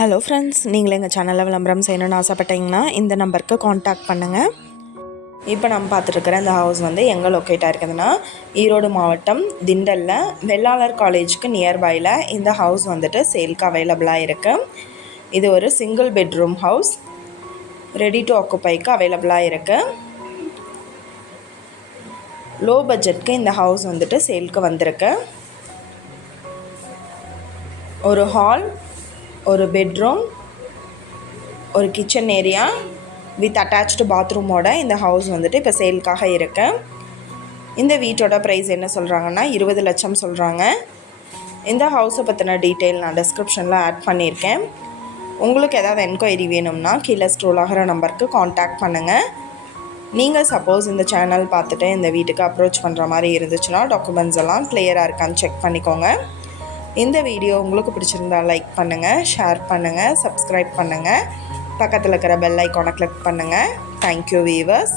Hello friends, நீங்கள் எங்கள் சேனலில் விளம்பரம் செய்யணும்னு ஆசைப்பட்டீங்கன்னா இந்த நம்பருக்கு காண்டாக்ட் பண்ணுங்கள். இப்போ நம்ம பார்த்துட்ருக்கிற இந்த ஹவுஸ் வந்து எங்கே லொக்கேட் ஆகிருக்குதுன்னா ஈரோடு மாவட்டம் திண்டலில் வெள்ளாளர் காலேஜுக்கு நியர்பையில் இந்த ஹவுஸ் வந்துட்டு சேல்க்கு அவைலபிளாக இருக்குது. இது ஒரு single bedroom house, ready to ஆக்குப்பைக்கு அவைலபிளாக இருக்குது. லோ பட்ஜெட்க்கு இந்த ஹவுஸ் வந்துட்டு சேல்க்கு வந்திருக்கு. ஒரு ஹால், ஒரு பெட்ரூம், ஒரு கிச்சன் ஏரியா வித் அட்டாச்டு பாத்ரூமோட இந்த ஹவுஸ் வந்துட்டு இப்போ சேல்க்காக இருக்கு. இந்த வீட்டோட ப்ரைஸ் என்ன சொல்கிறாங்கன்னா 20 லட்சம் சொல்கிறாங்க. இந்த ஹவுஸை பற்றின டீட்டெயில் நான் டிஸ்கிரிப்ஷனில் ஆட் பண்ணியிருக்கேன். உங்களுக்கு ஏதாவது என்கொயரி வேணும்னா கீழே ஸ்க்ரோல் ஆகிற நம்பருக்கு காண்டாக்ட் பண்ணுங்கள். நீங்கள் சப்போஸ் இந்த சேனல் பார்த்துட்டு இந்த வீட்டுக்கு அப்ரோச் பண்ணுற மாதிரி இருந்துச்சுன்னா டாக்குமெண்ட்ஸ் எல்லாம் கிளியராக இருக்கான்னு செக் பண்ணிக்கோங்க. இந்த வீடியோ உங்களுக்கு பிடிச்சிருந்தால் லைக் பண்ணுங்கள், ஷேர் பண்ணுங்கள், சப்ஸ்கிரைப் பண்ணுங்கள், பக்கத்தில் இருக்கிற பெல் ஐக்கானை கிளிக் பண்ணுங்கள். Thank you viewers.